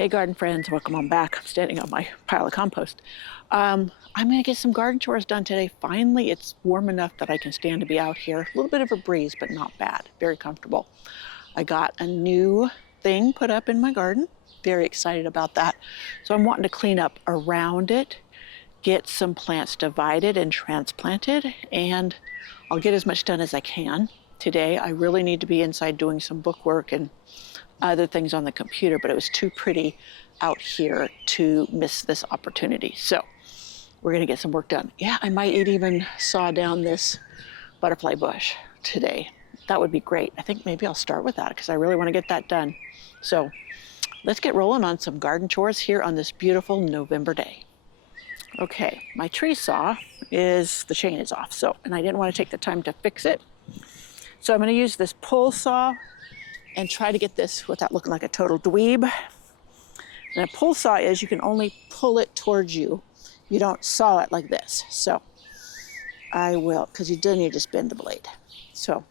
Hey garden friends, welcome on back. I'm standing on my pile of compost. I'm gonna get some garden chores done today. Finally, it's warm enough that I can stand to be out here. A little bit of a breeze, but not bad, very comfortable. I got a new thing put up in my garden. Very excited about that. So I'm wanting to clean up around it, get some plants divided and transplanted, and I'll get as much done as I can. Today, I really need to be inside doing some book work and other things on the computer, but it was too pretty out here to miss this opportunity. So we're gonna get some work done. Yeah, I might even saw down this butterfly bush today. That would be great. I think maybe I'll start with that because I really want to get that done. So let's get rolling on some garden chores here on this beautiful November day. Okay, my tree saw the chain is off, and I didn't want to take the time to fix it. So I'm gonna use this pull saw and try to get this without looking like a total dweeb. And a pull saw is you can only pull it towards you. You don't saw it like this. So I will, because then you just bend the blade. So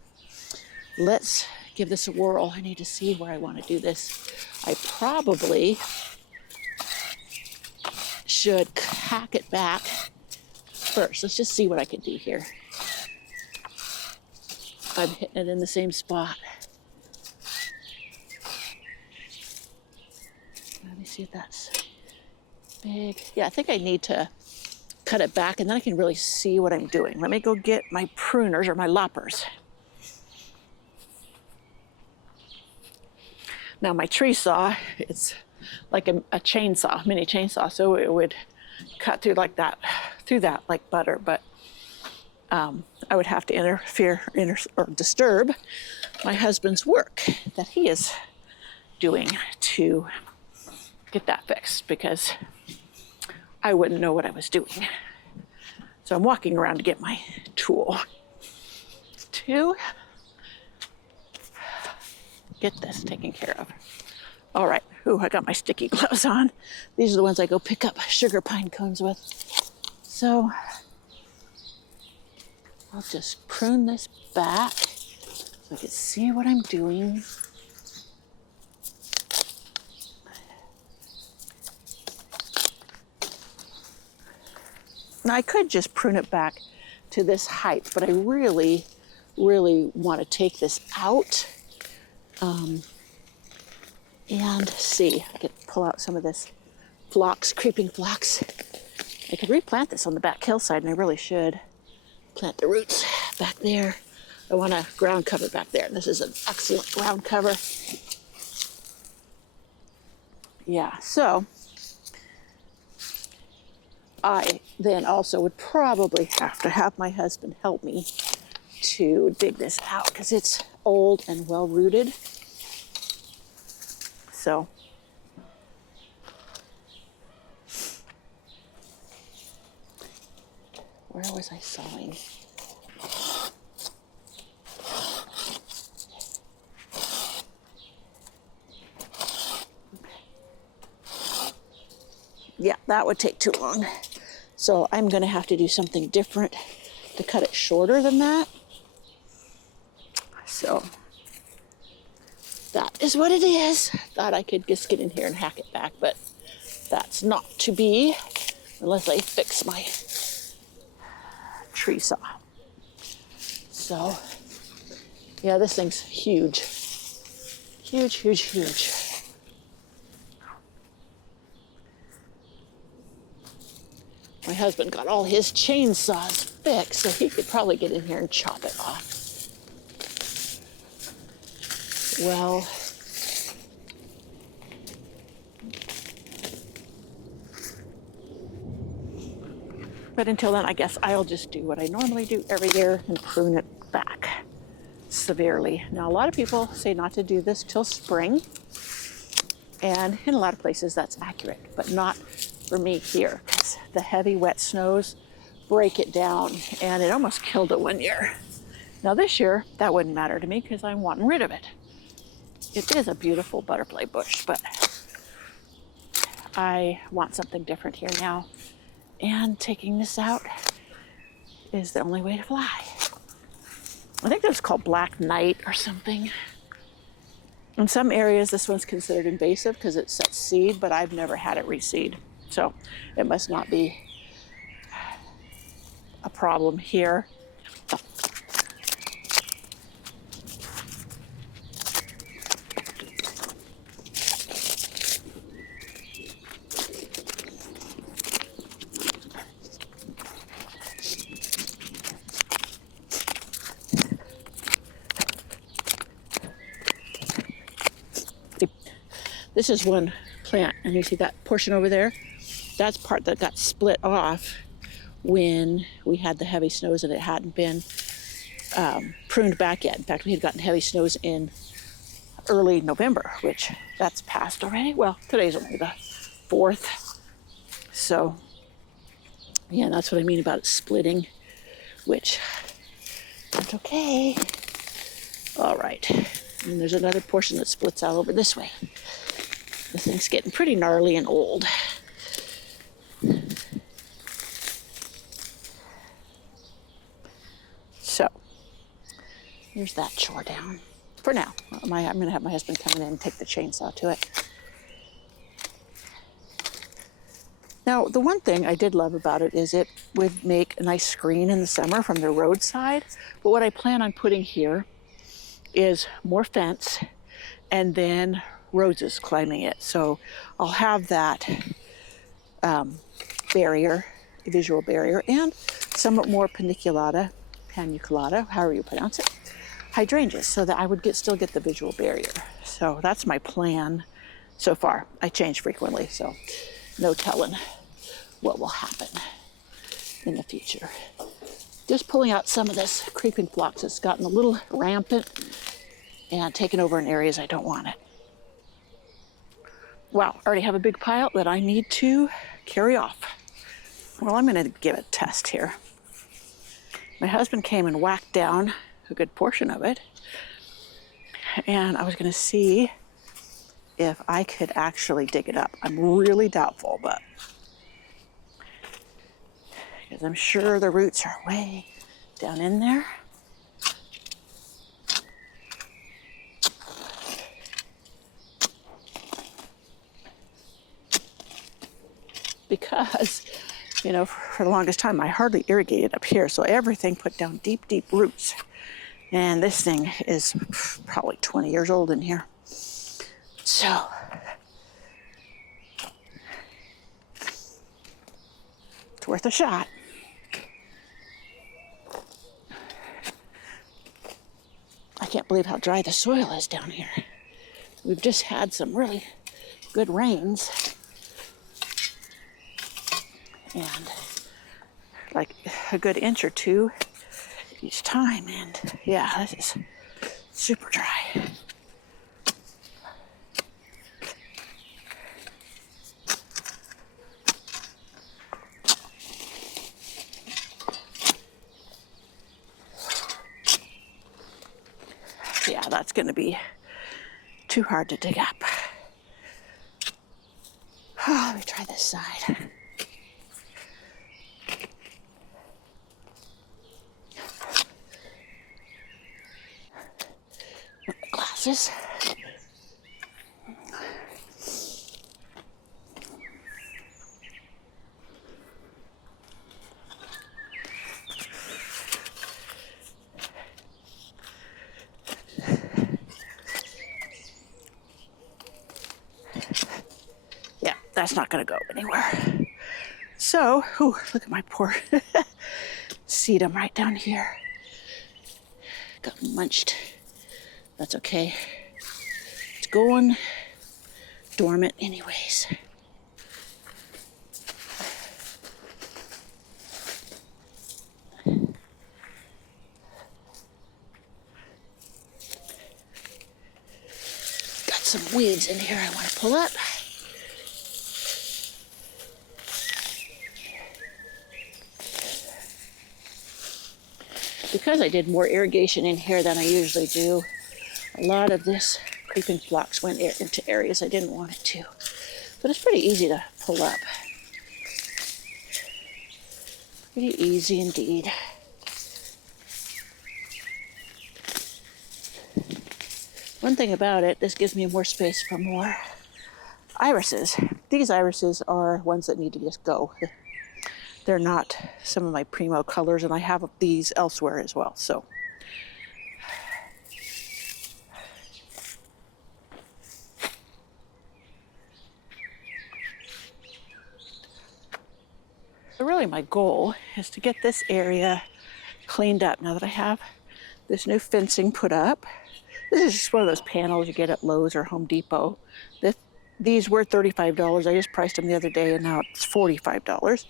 let's give this a whirl. I need to see where I want to do this. I probably should hack it back first. Let's just see what I can do here. I'm hitting it in the same spot. Let me see if that's big. Yeah, I think I need to cut it back and then I can really see what I'm doing. Let me go get my pruners or my loppers. Now my tree saw, it's like a chainsaw, mini chainsaw, so it would cut through like that, like butter, but I would have to interfere or disturb my husband's work that he is doing to get that fixed because I wouldn't know what I was doing. So I'm walking around to get my tool to get this taken care of. All right, I got my sticky gloves on. These are the ones I go pick up sugar pine cones with. So I'll just prune this back so I can see what I'm doing. Now I could just prune it back to this height, but I really, really want to take this out and see. I could pull out some of this creeping phlox. I could replant this on the back hillside, and I really should plant the roots back there. I want a ground cover back there, and this is an excellent ground cover. Yeah, so I then also would probably have to have my husband help me to dig this out because it's old and well rooted. So where was I sawing? Yeah, that would take too long. So I'm going to have to do something different to cut it shorter than that. So that is what it is. Thought I could just get in here and hack it back, but that's not to be unless I fix my tree saw. So yeah, this thing's huge. Huge, huge, huge. My husband got all his chainsaws fixed, so he could probably get in here and chop it off. Well, but until then, I guess I'll just do what I normally do every year and prune it back severely. Now, a lot of people say not to do this till spring, and in a lot of places that's accurate, but not for me here. The heavy wet snows break it down, and it almost killed it one year. Now this year, that wouldn't matter to me because I'm wanting rid of it. It is a beautiful butterfly bush, but I want something different here now. And taking this out is the only way to fly. I think that's called Black Knight or something. In some areas, this one's considered invasive because it sets seed, but I've never had it reseed. So it must not be a problem here. This is one plant, and you see that portion over there? That's part that got split off when we had the heavy snows and it hadn't been pruned back yet. In fact, we had gotten heavy snows in early November, which that's passed already. Well, today's only the 4th. So, yeah, that's what I mean about it splitting, which that's okay. All right, and there's another portion that splits out over this way. The thing's getting pretty gnarly and old. So, here's that chore down. For now, I'm going to have my husband come in and take the chainsaw to it. Now, the one thing I did love about it is it would make a nice screen in the summer from the roadside. But what I plan on putting here is more fence and then roses climbing it. So I'll have that barrier, visual barrier, and somewhat more paniculata, however you pronounce it, hydrangeas, so that I would still get the visual barrier. So that's my plan so far. I change frequently, so no telling what will happen in the future. Just pulling out some of this creeping phlox that's gotten a little rampant and taken over in areas I don't want it. Wow, I already have a big pile that I need to carry off. Well, I'm going to give it a test here. My husband came and whacked down a good portion of it, and I was going to see if I could actually dig it up. I'm really doubtful, but because I'm sure the roots are way down in there. Because, you know, for the longest time, I hardly irrigated up here, so everything put down deep, deep roots. And this thing is probably 20 years old in here. So, it's worth a shot. I can't believe how dry the soil is down here. We've just had some really good rains. And like a good inch or two each time, and yeah, this is super dry. Yeah, that's going to be too hard to dig up. Oh, let me try this side. Glasses. Yeah, that's not going to go anywhere. So, ooh, look at my poor sedum right down here. Got munched. That's okay. It's going dormant anyways. Got some weeds in here I want to pull up. Because I did more irrigation in here than I usually do, a lot of this creeping phlox went into areas I didn't want it to. But it's pretty easy to pull up. Pretty easy One thing about it, this gives me more space for more irises. These irises are ones that need to just go. They're not some of my primo colors, and I have these elsewhere as well. So really my goal is to get this area cleaned up now that I have this new fencing put up. This is just one of those panels you get at Lowe's or Home Depot. These were $35. I just priced them the other day, and now it's $45.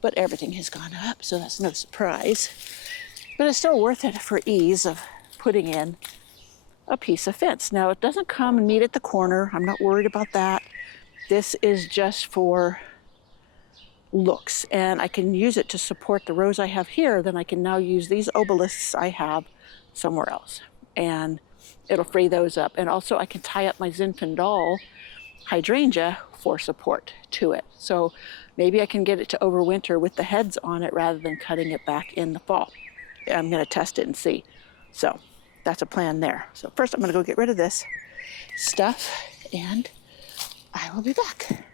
But everything has gone up, so that's no surprise. But it's still worth it for ease of putting in a piece of fence. Now, it doesn't come and meet at the corner. I'm not worried about that. This is just for looks, and I can use it to support the rows I have here. Then I can now use these obelisks I have somewhere else, and it'll free those up. And also I can tie up my Zinfandel hydrangea for support to it. So maybe I can get it to overwinter with the heads on it rather than cutting it back in the fall. I'm going to test it and see. So that's a plan there. So first I'm going to go get rid of this stuff, and I will be back.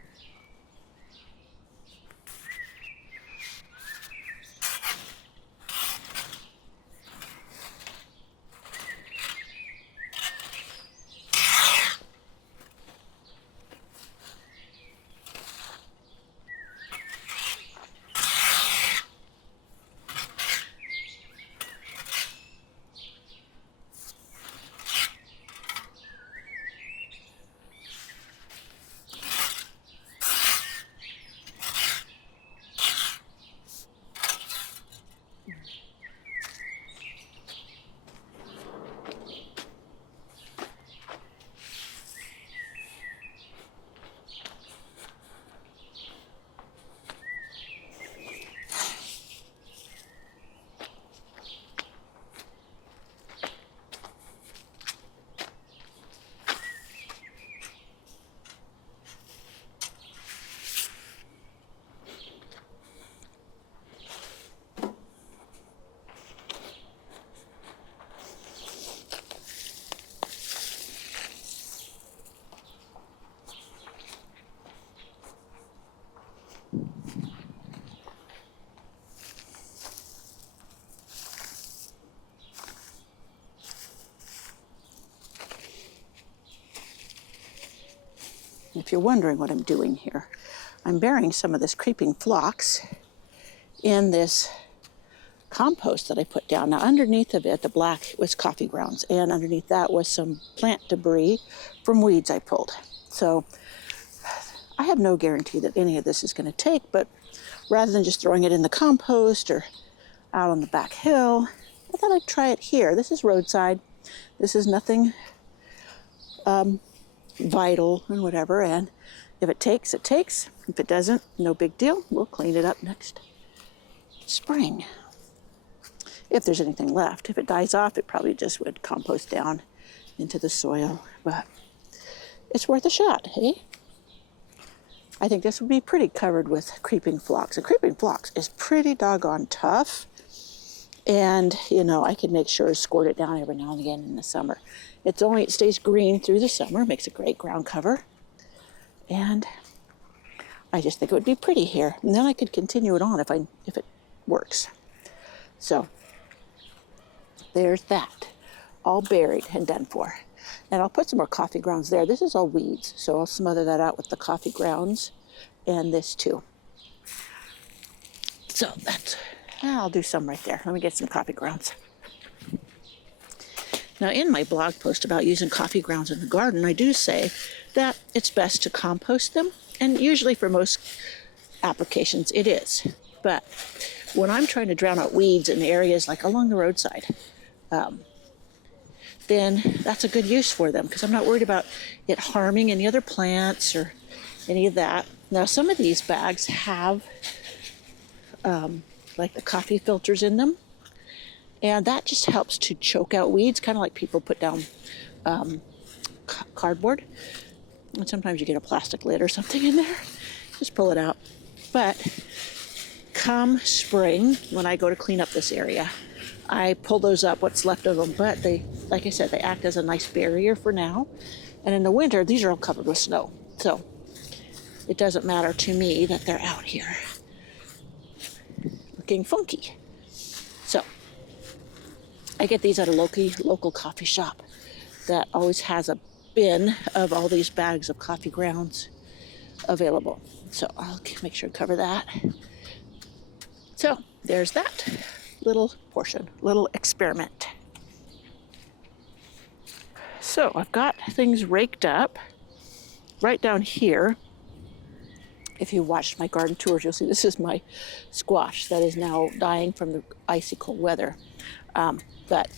If you're wondering what I'm doing here, I'm burying some of this creeping phlox in this compost that I put down. Now underneath of it, the black was coffee grounds, and underneath that was some plant debris from weeds I pulled. So I have no guarantee that any of this is going to take, but rather than just throwing it in the compost or out on the back hill, I thought I'd try it here. This is roadside. This is nothing vital and whatever, and if it takes, it takes. If it doesn't, no big deal. We'll clean it up next spring, if there's anything left. If it dies off, it probably just would compost down into the soil, but it's worth a shot, hey? I think this would be pretty covered with creeping phlox. And creeping phlox is pretty doggone tough, and you know, I can make sure to squirt it down every now and again in the summer. It stays green through the summer, makes a great ground cover, and I just think it would be pretty here. And then I could continue it on if it works. So there's that, all buried and done for. And I'll put some more coffee grounds there. This is all weeds, so I'll smother that out with the coffee grounds and this too. So I'll do some right there. Let me get some coffee grounds. Now, in my blog post about using coffee grounds in the garden, I do say that it's best to compost them, and usually for most applications it is. But when I'm trying to drown out weeds in areas like along the roadside, then that's a good use for them, because I'm not worried about it harming any other plants or any of that. Now, some of these bags have like the coffee filters in them, and that just helps to choke out weeds, kind of like people put down cardboard. And sometimes you get a plastic lid or something in there. Just pull it out. But come spring, when I go to clean up this area, I pull those up, what's left of them, but they, like I said, they act as a nice barrier for now. And in the winter, these are all covered with snow. So it doesn't matter to me that they're out here looking funky. So I get these at a local coffee shop that always has a bin of all these bags of coffee grounds available. So I'll make sure to cover that. So there's that little portion, little experiment. So I've got things raked up right down here. If you watched my garden tours, you'll see this is my squash that is now dying from the icy cold weather. But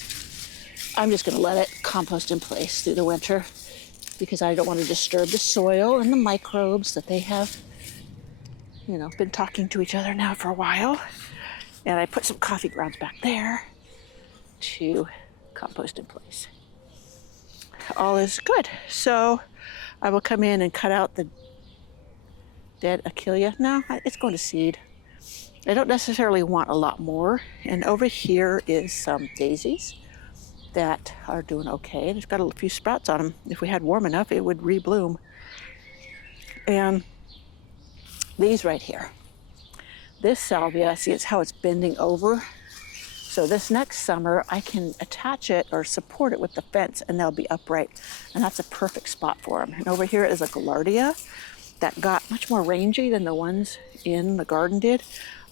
I'm just going to let it compost in place through the winter because I don't want to disturb the soil and the microbes that they have, been talking to each other now for a while. And I put some coffee grounds back there to compost in place. All is good. So I will come in and cut out the dead achillea. No, it's going to seed. I don't necessarily want a lot more. And over here is some daisies that are doing okay. They've got a few sprouts on them. If we had warm enough, it would rebloom. And these right here. This salvia, see, it's how it's bending over. So this next summer, I can attach it or support it with the fence and they'll be upright. And that's a perfect spot for them. And over here is a gaillardia that got much more rangy than the ones in the garden did.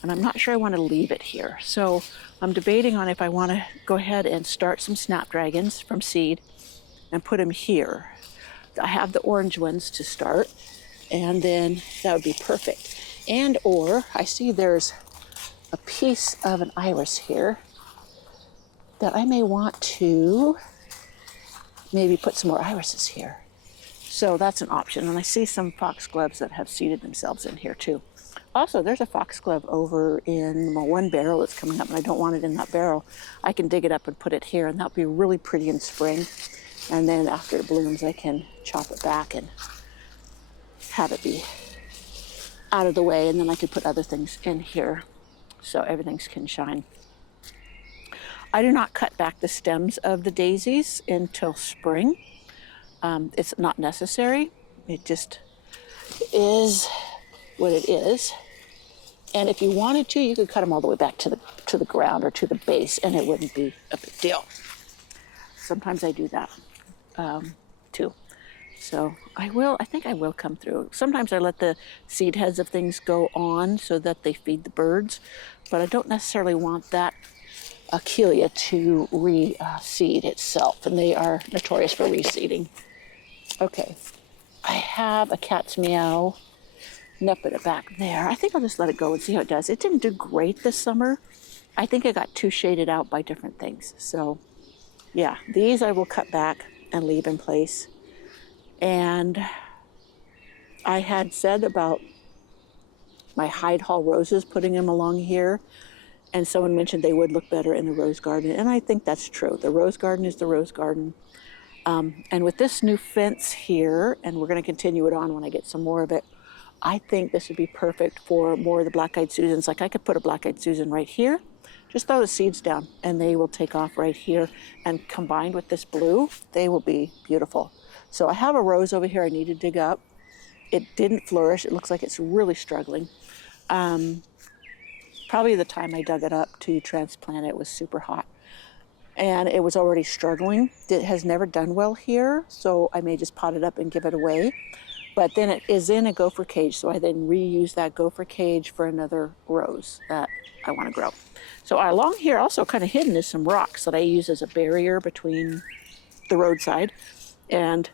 And I'm not sure I want to leave it here. So I'm debating on if I want to go ahead and start some snapdragons from seed and put them here. I have the orange ones to start, and then that would be perfect. And or I see there's a piece of an iris here that I may want to maybe put some more irises here. So that's an option. And I see some foxgloves that have seeded themselves in here too. Also, there's a foxglove over in my one barrel that's coming up, and I don't want it in that barrel. I can dig it up and put it here, and that'll be really pretty in spring. And then after it blooms, I can chop it back and have it be out of the way, and then I could put other things in here so everything can shine. I do not cut back the stems of the daisies until spring. It's not necessary. It just is what it is. And if you wanted to, you could cut them all the way back to the ground or to the base, and it wouldn't be a big deal. Sometimes I do that too. So I think I will come through. Sometimes I let the seed heads of things go on so that they feed the birds, but I don't necessarily want that achillea to reseed itself, and they are notorious for reseeding. Okay, I have a cat's meow Nepeta back there. I think I'll just let it go and see how it does. It didn't do great this summer. I think it got too shaded out by different things. So yeah, these I will cut back and leave in place. And I had said about my Hyde Hall roses, putting them along here, and someone mentioned they would look better in the rose garden, and I think that's true. The rose garden is the rose garden. And with this new fence here, and we're going to continue it on when I get some more of it, I think this would be perfect for more of the black-eyed Susans. Like I could put a black-eyed Susan right here, just throw the seeds down, and they will take off right here. And combined with this blue, they will be beautiful. So I have a rose over here I need to dig up. It didn't flourish. It looks like it's really struggling. Probably the time I dug it up to transplant it was super hot. And it was already struggling. It has never done well here, so I may just pot it up and give it away. But then it is in a gopher cage, so I then reuse that gopher cage for another rose that I want to grow. So along here, also kind of hidden, is some rocks that I use as a barrier between the roadside and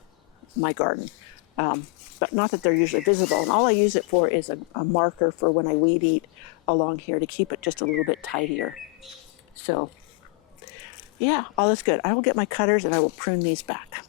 my garden. But not that they're usually visible. And all I use it for is a marker for when I weed eat along here to keep it just a little bit tidier. So yeah, all is good. I will get my cutters and I will prune these back.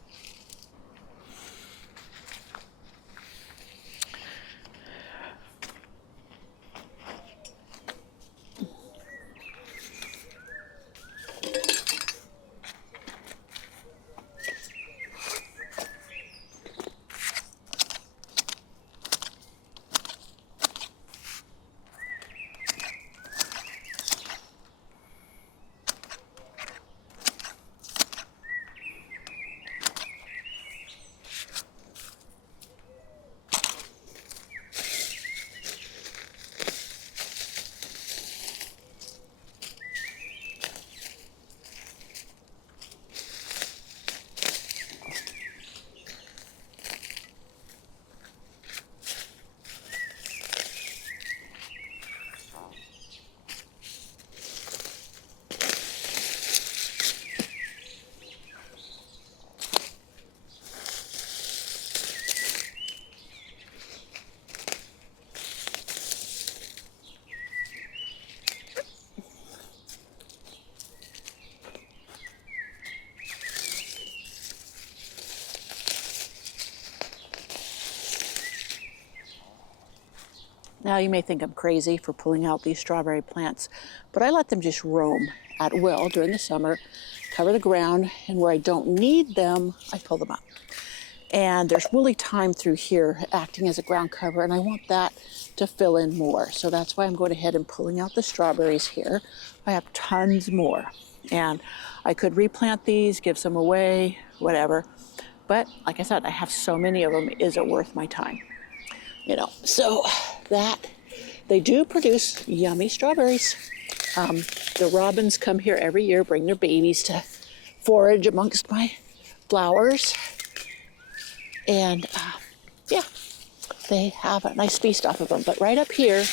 Now you may think I'm crazy for pulling out these strawberry plants, but I let them just roam at will during the summer, cover the ground, and where I don't need them, I pull them out. And there's woolly thyme through here acting as a ground cover, and I want that to fill in more. So that's why I'm going ahead and pulling out the strawberries here. I have tons more, and I could replant these, give some away, whatever. But like I said, I have so many of them, is it worth my time? You know, so that they do produce yummy strawberries. The robins come here every year, bring their babies to forage amongst my flowers. And yeah, they have a nice feast off of them. But right up here,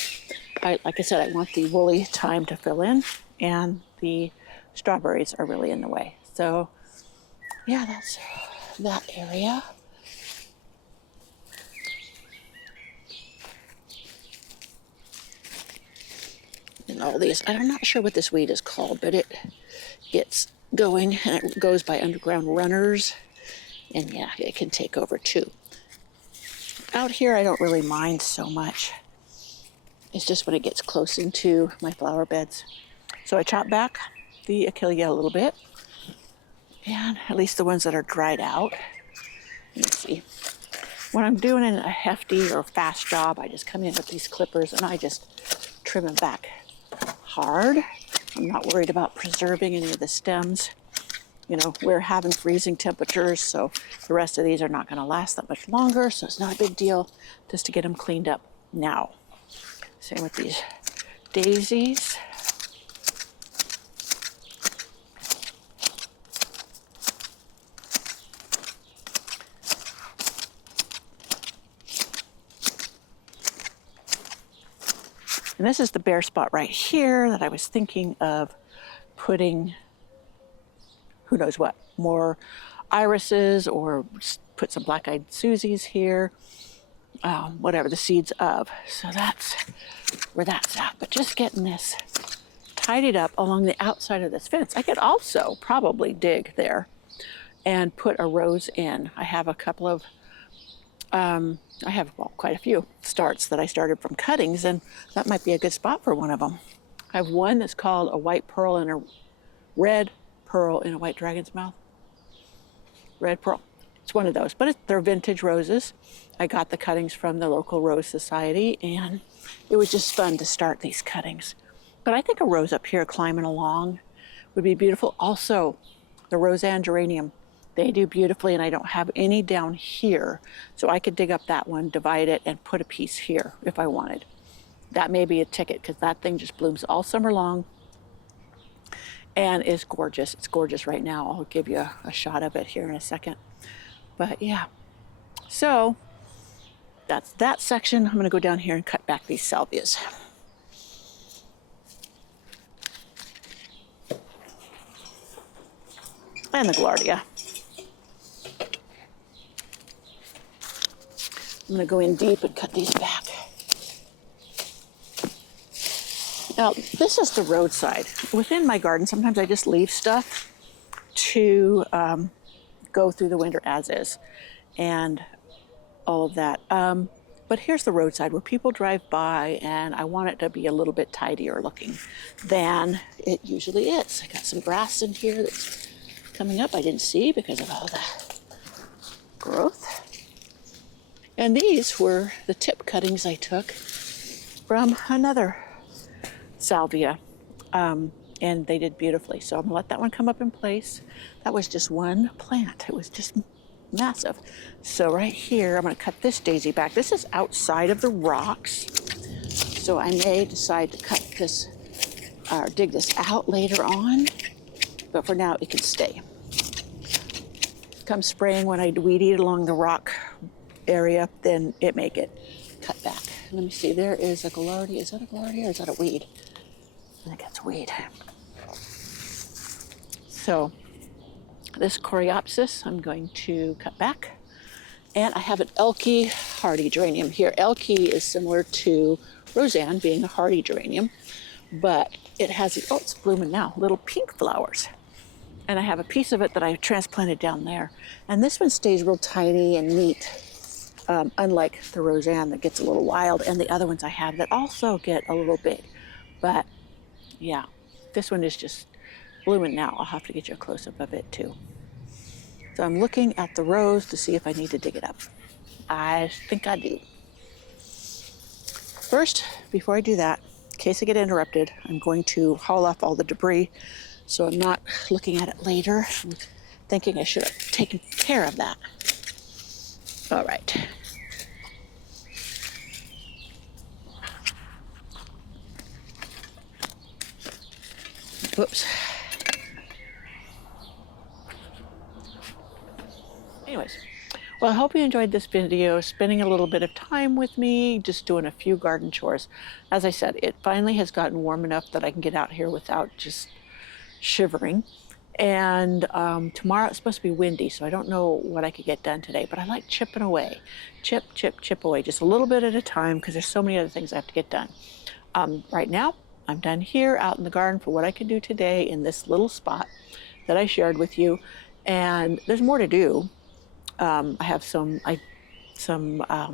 like I said, I want the woolly thyme to fill in, and the strawberries are really in the way. So yeah, that's that area. And all these, I'm not sure what this weed is called, but it gets going, and it goes by underground runners. And yeah, it can take over too. Out here, I don't really mind so much. It's just when it gets close into my flower beds. So I chop back the achillea a little bit, and at least the ones that are dried out. Let's see. When I'm doing a hefty or fast job, I just come in with these clippers and I just trim them back hard. I'm not worried about preserving any of the stems. You know, we're having freezing temperatures, so the rest of these are not going to last that much longer, so it's not a big deal just to get them cleaned up now. Same with these daisies. And this is the bare spot right here that I was thinking of putting, who knows what, more irises, or put some black-eyed Susies here, whatever, the seeds of. So that's where that's at. But just getting this tidied up along the outside of this fence. I could also probably dig there and put a rose in. I have a couple of, quite a few starts that I started from cuttings, and that might be a good spot for one of them. I have one that's called a white pearl and a red pearl in a white dragon's mouth. Red pearl. It's one of those, but they're vintage roses. I got the cuttings from the local rose society, and it was just fun to start these cuttings. But I think a rose up here climbing along would be beautiful. Also, the Roseanne geranium, they do beautifully, and I don't have any down here, so I could dig up that one, divide it, and put a piece here if I wanted. That may be a ticket, because that thing just blooms all summer long and is gorgeous. It's gorgeous right now. I'll give you a shot of it here in a second. But yeah, so that's that section. I'm going to go down here and cut back these salvias. And the Gaillardia. I'm going to go in deep and cut these back. Now, this is the roadside. Within my garden, sometimes I just leave stuff to go through the winter as is, and all of that. But here's the roadside where people drive by, and I want it to be a little bit tidier looking than it usually is. I got some grass in here that's coming up I didn't see because of all the growth. And these were the tip cuttings I took from another salvia, and they did beautifully. So I'm gonna let that one come up in place. That was just one plant. It was just massive. So right here, I'm gonna cut this daisy back. This is outside of the rocks, so I may decide to cut this or dig this out later on, but for now it can stay. Come spring, when I weed eat along the rock area, then it may get cut back. Let me see, there is a Gaillardia. Is that a Gaillardia or is that a weed? I think it's weed. So this Coreopsis I'm going to cut back. And I have an Elkie hardy geranium here. Elkie is similar to Roseanne, being a hardy geranium, but it has, oh, it's blooming now, little pink flowers. And I have a piece of it that I transplanted down there. And this one stays real tiny and neat unlike the Roseanne that gets a little wild, and the other ones I have that also get a little big. But yeah, this one is just blooming now. I'll have to get you a close-up of it too. So I'm looking at the rose to see if I need to dig it up. I think I do. First, before I do that, in case I get interrupted, I'm going to haul off all the debris so I'm not looking at it later and thinking I should have taken care of that. All right. Whoops. Anyways, well, I hope you enjoyed this video, spending a little bit of time with me, just doing a few garden chores. As I said, it finally has gotten warm enough that I can get out here without just shivering. And tomorrow it's supposed to be windy, so I don't know what I could get done today, but I like chipping away. Chip, chip, chip away, just a little bit at a time, because there's so many other things I have to get done. Right now, I'm done here out in the garden for what I can do today in this little spot that I shared with you. And there's more to do. I have some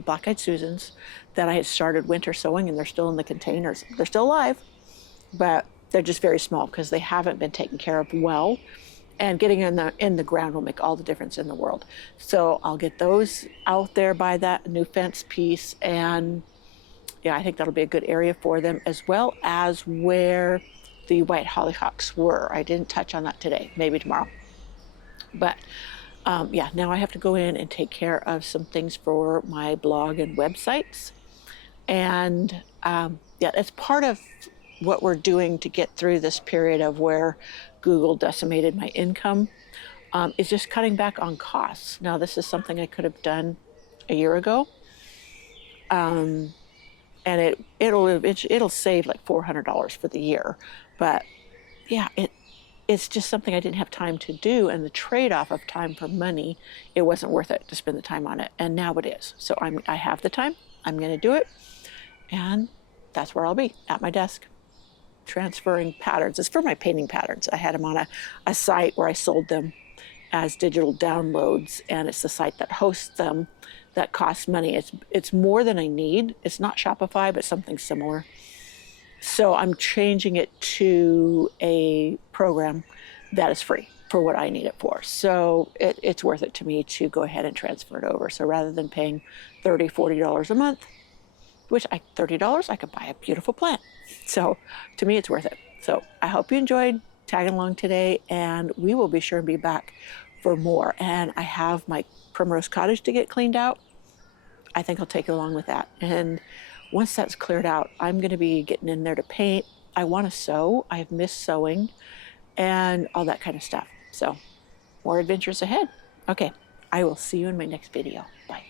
black-eyed Susans that I had started winter sowing, and they're still in the containers. They're still alive, but they're just very small because they haven't been taken care of well. And getting in the ground will make all the difference in the world. So I'll get those out there by that new fence piece, and yeah, I think that'll be a good area for them, as well as where the white hollyhocks were. I didn't touch on that today, maybe tomorrow. But yeah, now I have to go in and take care of some things for my blog and websites. And yeah, it's part of what we're doing to get through this period of where Google decimated my income, is just cutting back on costs. Now, this is something I could have done a year ago. And it'll save like $400 for the year. But yeah, it's just something I didn't have time to do, and the trade-off of time for money, it wasn't worth it to spend the time on it, and now it is. So I have the time, I'm gonna do it, and that's where I'll be, at my desk, transferring patterns. It's for my painting patterns. I had them on a site where I sold them as digital downloads, and it's the site that hosts them that costs money. It's more than I need. It's not Shopify, but something similar. So I'm changing it to a program that is free for what I need it for. So it's worth it to me to go ahead and transfer it over. So rather than paying $30, $40 a month, which $30, I could buy a beautiful plant. So to me, it's worth it. So I hope you enjoyed tagging along today, and we will be sure to be back for more. And I have my Primrose Cottage to get cleaned out. I think I'll take you along with that. And once that's cleared out, I'm going to be getting in there to paint. I want to sew. I've missed sewing and all that kind of stuff. So more adventures ahead. Okay, I will see you in my next video. Bye.